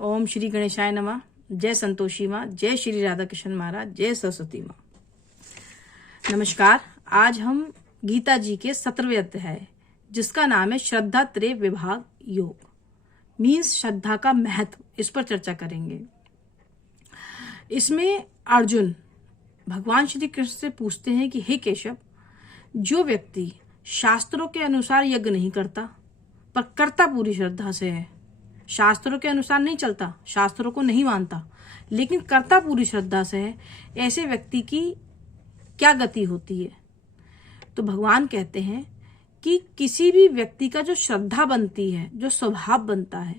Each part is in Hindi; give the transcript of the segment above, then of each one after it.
ओम श्री गणेशाय नमः। जय संतोषी माँ, जय श्री राधा कृष्ण महाराज, जय सरस्वती माँ। नमस्कार। आज हम गीता जी के 17वें अध्याय जिसका नाम है श्रद्धा त्रय विभाग योग मीन्स श्रद्धा का महत्व, इस पर चर्चा करेंगे। इसमें अर्जुन भगवान श्री कृष्ण से पूछते हैं कि हे केशव, जो व्यक्ति शास्त्रों के अनुसार यज्ञ नहीं करता पर करता पूरी श्रद्धा से है, शास्त्रों के अनुसार नहीं चलता, शास्त्रों को नहीं मानता, लेकिन करता पूरी श्रद्धा से है, ऐसे व्यक्ति की क्या गति होती है? तो भगवान कहते हैं कि किसी भी व्यक्ति का जो श्रद्धा बनती है, जो स्वभाव बनता है,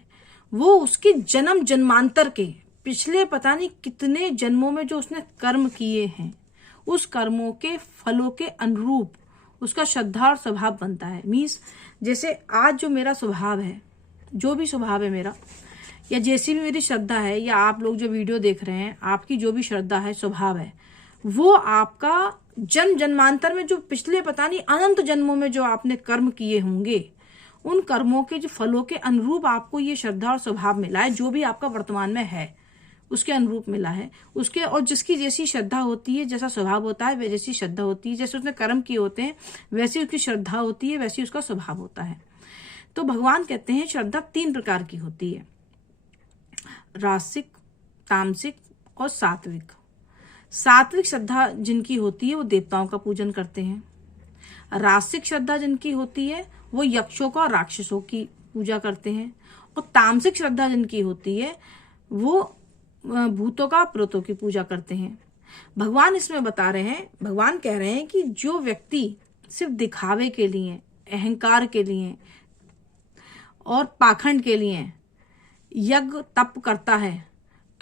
वो उसके जन्म जन्मांतर के पिछले पता नहीं कितने जन्मों में जो उसने कर्म किए हैं, उस कर्मों के फलों के अनुरूप उसका श्रद्धा और स्वभाव बनता है। मीन्स जैसे आज जो मेरा स्वभाव है, जो भी स्वभाव है मेरा, या जैसी भी मेरी श्रद्धा है, या आप लोग जो वीडियो देख रहे हैं, आपकी जो भी श्रद्धा है, स्वभाव है, वो आपका जन्म जन्मांतर में जो पिछले पता नहीं अनंत जन्मों में जो आपने कर्म किए होंगे, उन कर्मों के जो फलों के अनुरूप आपको ये श्रद्धा और स्वभाव मिला है। जो भी आपका वर्तमान में है उसके अनुरूप मिला है उसके, और जिसकी जैसी श्रद्धा होती है, जैसा स्वभाव होता है, वैसी श्रद्धा होती है, जैसे उसने कर्म किए होते हैं वैसी उसकी श्रद्धा होती है, वैसी उसका स्वभाव होता है। तो भगवान कहते हैं श्रद्धा 3 प्रकार की होती है, रासिक, तामसिक और सात्विक। सात्विक श्रद्धा जिनकी होती है वो देवताओं का पूजन करते हैं। रासिक श्रद्धा जिनकी होती है वो यक्षों का और राक्षसों की पूजा करते हैं। और तामसिक श्रद्धा जिनकी होती है वो भूतों का, प्रेतों की पूजा करते हैं। भगवान इसमें बता रहे हैं, भगवान कह रहे हैं कि जो व्यक्ति सिर्फ दिखावे के लिए, अहंकार के लिए और पाखंड के लिए यज्ञ तप करता है,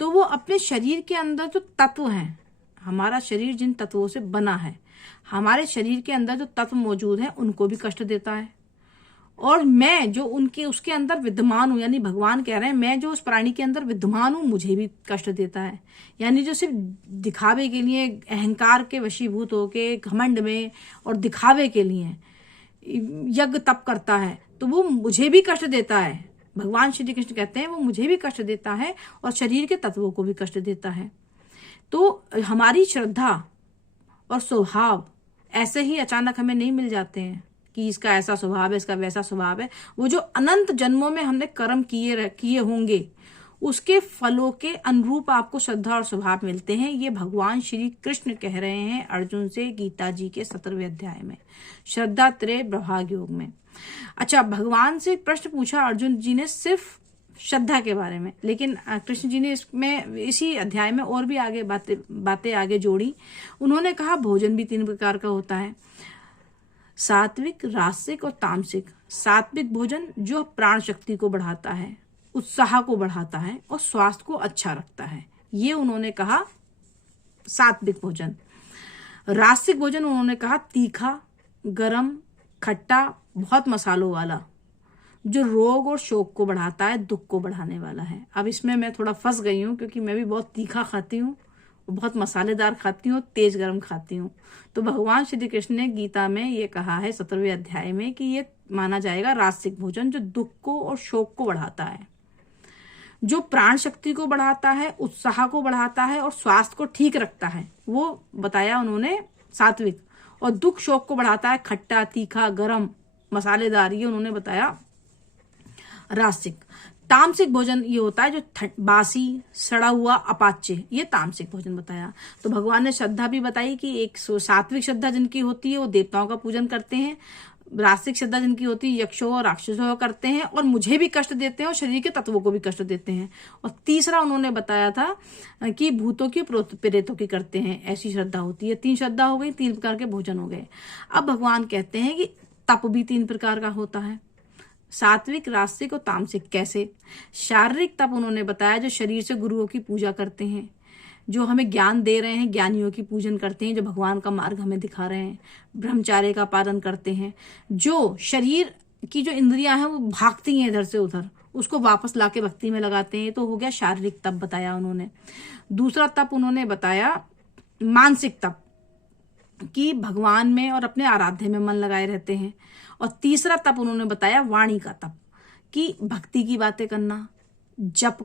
तो वो अपने शरीर के अंदर जो तत्व हैं, हमारा शरीर जिन तत्वों से बना है, हमारे शरीर के अंदर जो तत्व मौजूद हैं उनको भी कष्ट देता है। और मैं जो उसके अंदर विद्यमान हूँ, यानी भगवान कह रहे हैं मैं जो उस प्राणी के अंदर विद्यमान हूँ मुझे भी कष्ट देता है। यानी जो सिर्फ दिखावे के लिए, अहंकार के वशीभूत होके घमंड में और दिखावे के लिए यज्ञ तप करता है, तो वो मुझे भी कष्ट देता है। भगवान श्री कृष्ण कहते हैं वो मुझे भी कष्ट देता है और शरीर के तत्वों को भी कष्ट देता है। तो हमारी श्रद्धा और स्वभाव ऐसे ही अचानक हमें नहीं मिल जाते हैं कि इसका ऐसा स्वभाव है, इसका वैसा स्वभाव है। वो जो अनंत जन्मों में हमने कर्म किए होंगे उसके फलों के अनुरूप आपको श्रद्धा और स्वभाव मिलते हैं। ये भगवान श्री कृष्ण कह रहे हैं अर्जुन से गीता जी के 17वें अध्याय में, श्रद्धा त्रय विभाग योग में। अच्छा, भगवान से प्रश्न पूछा अर्जुन जी ने सिर्फ श्रद्धा के बारे में, लेकिन कृष्ण जी ने इसमें इसी अध्याय में और भी आगे बातें आगे जोड़ी। उन्होंने कहा भोजन भी 3 प्रकार का होता है, सात्विक, रासिक और तामसिक। सात्विक भोजन जो प्राण शक्ति को बढ़ाता है, उत्साह को बढ़ाता है और स्वास्थ्य को अच्छा रखता है, ये उन्होंने कहा सात्विक भोजन। रासिक भोजन उन्होंने कहा तीखा, गरम, खट्टा, बहुत मसालों वाला, जो रोग और शोक को बढ़ाता है, दुख को बढ़ाने वाला है। अब इसमें मैं थोड़ा फंस गई हूँ क्योंकि मैं भी बहुत तीखा खाती हूँ, बहुत मसालेदार खाती हूँ, तेज गरम खाती हूँ। तो भगवान श्री कृष्ण ने गीता में ये कहा है 17वें अध्याय में कि ये माना जाएगा रासिक भोजन, जो दुख को और शोक को बढ़ाता है, जो प्राण शक्ति को बढ़ाता है, उत्साह को बढ़ाता है और स्वास्थ्य को ठीक रखता है, वो बताया उन्होंने सात्विक। और दुख शोक को बढ़ाता है, खट्टा, तीखा, गरम, मसालेदार, ये उन्होंने बताया रासिक। तामसिक भोजन ये होता है जो बासी, सड़ा हुआ, अपाच्य, ये तामसिक भोजन बताया। तो भगवान ने श्रद्धा भी बताई कि एक सात्विक श्रद्धा जिनकी होती है वो देवताओं का पूजन करते हैं, रासिक श्रद्धा जिनकी होती है यक्षों और राक्षसों करते हैं और मुझे भी कष्ट देते हैं और शरीर के तत्वों को भी कष्ट देते हैं। और तीसरा उन्होंने बताया था कि भूतों की, प्रेतों की करते हैं, ऐसी श्रद्धा होती है। 3 श्रद्धा हो गई, 3 प्रकार के भोजन हो गए। अब भगवान कहते हैं कि तप भी 3 प्रकार का होता है, सात्विक, रासिक और तामसिक। कैसे? शारीरिक तप उन्होंने बताया जो शरीर से गुरुओं की पूजा करते हैं, जो हमें ज्ञान दे रहे हैं, ज्ञानियों की पूजन करते हैं, जो भगवान का मार्ग हमें दिखा रहे हैं, ब्रह्मचार्य का पालन करते हैं, जो शरीर की जो इंद्रियां हैं वो भागती हैं इधर से उधर, उसको वापस लाके भक्ति में लगाते हैं। तो हो गया शारीरिक तप बताया उन्होंने। दूसरा तप उन्होंने बताया मानसिक तप, कि भगवान में और अपने आराध्य में मन लगाए रहते हैं। और तीसरा तप उन्होंने बताया वाणी का तप, कि भक्ति की बातें करना, जप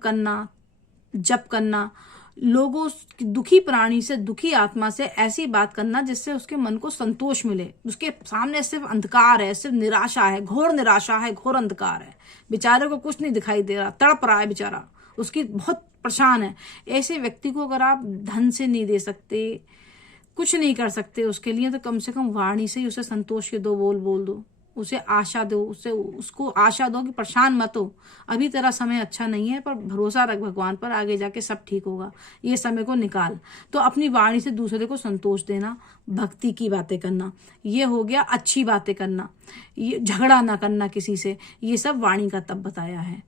करना, लोगों दुखी प्राणी से, दुखी आत्मा से ऐसी बात करना जिससे उसके मन को संतोष मिले। उसके सामने सिर्फ अंधकार है, सिर्फ निराशा है, घोर निराशा है, घोर अंधकार है, बेचारे को कुछ नहीं दिखाई दे रहा, तड़प रहा है बेचारा, उसकी बहुत परेशान है। ऐसे व्यक्ति को अगर आप धन से नहीं दे सकते, कुछ नहीं कर सकते उसके लिए, तो कम से कम वाणी से ही उसे संतोष के 2 बोल बोल दो, उसे आशा दो, उसको आशा दो कि परेशान मत हो, अभी तेरा समय अच्छा नहीं है, पर भरोसा रख भगवान पर, आगे जाके सब ठीक होगा, ये समय को निकाल। तो अपनी वाणी से दूसरे को संतोष देना, भक्ति की बातें करना, ये हो गया अच्छी बातें करना, ये झगड़ा ना करना किसी से, ये सब वाणी का तप बताया है।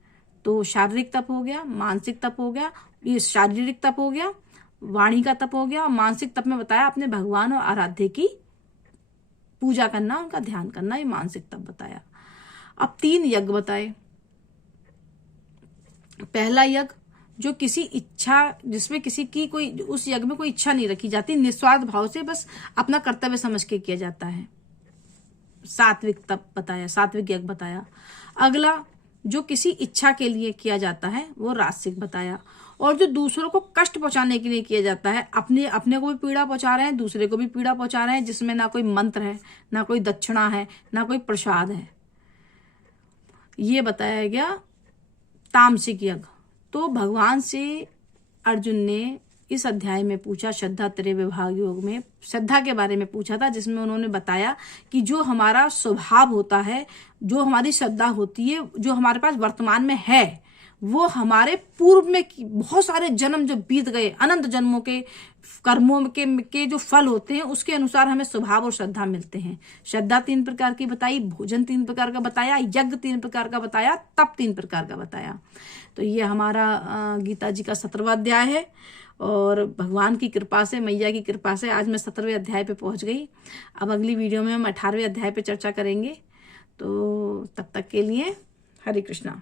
तो शारीरिक तप हो गया, मानसिक तप हो गया, ये शारीरिक तप हो गया, वाणी का तप हो गया, और मानसिक तप में बताया अपने भगवान और आराध्य की पूजा करना, उनका ध्यान करना, ये मानसिक तप बताया। अब 3 यज्ञ बताए। पहला यज्ञ जो किसी इच्छा, जिसमें किसी की कोई, उस यज्ञ में कोई इच्छा नहीं रखी जाती, निस्वार्थ भाव से बस अपना कर्तव्य समझ के किया जाता है, सात्विक तप बताया, सात्विक यज्ञ बताया। अगला जो किसी इच्छा के लिए किया जाता है वो राजसिक बताया। और जो दूसरों को कष्ट पहुंचाने के लिए किया जाता है, अपने को भी पीड़ा पहुंचा रहे हैं, दूसरे को भी पीड़ा पहुंचा रहे हैं, जिसमें ना कोई मंत्र है, ना कोई दक्षिणा है, ना कोई प्रसाद है, ये बताया गया तामसिक यज्ञ। तो भगवान से अर्जुन ने इस अध्याय में पूछा, श्रद्धा त्रय विभाग योग में श्रद्धा के बारे में पूछा था, जिसमें उन्होंने बताया कि जो हमारा स्वभाव होता है, जो हमारी श्रद्धा होती है, जो हमारे पास वर्तमान में है, वो हमारे पूर्व में बहुत सारे जन्म जो बीत गए, अनंत जन्मों के कर्मों के जो फल होते हैं, उसके अनुसार हमें स्वभाव और श्रद्धा मिलते हैं। श्रद्धा 3 प्रकार की बताई, भोजन 3 प्रकार का बताया, यज्ञ 3 प्रकार का बताया, तप 3 प्रकार का बताया। तो ये हमारा गीता जी का 17वां अध्याय है, और भगवान की कृपा से, मैया की कृपा से आज मैं 17वें अध्याय पे पहुंच गई। अब अगली वीडियो में हम 18वें अध्याय पे चर्चा करेंगे। तो तब तक के लिए हरे कृष्णा।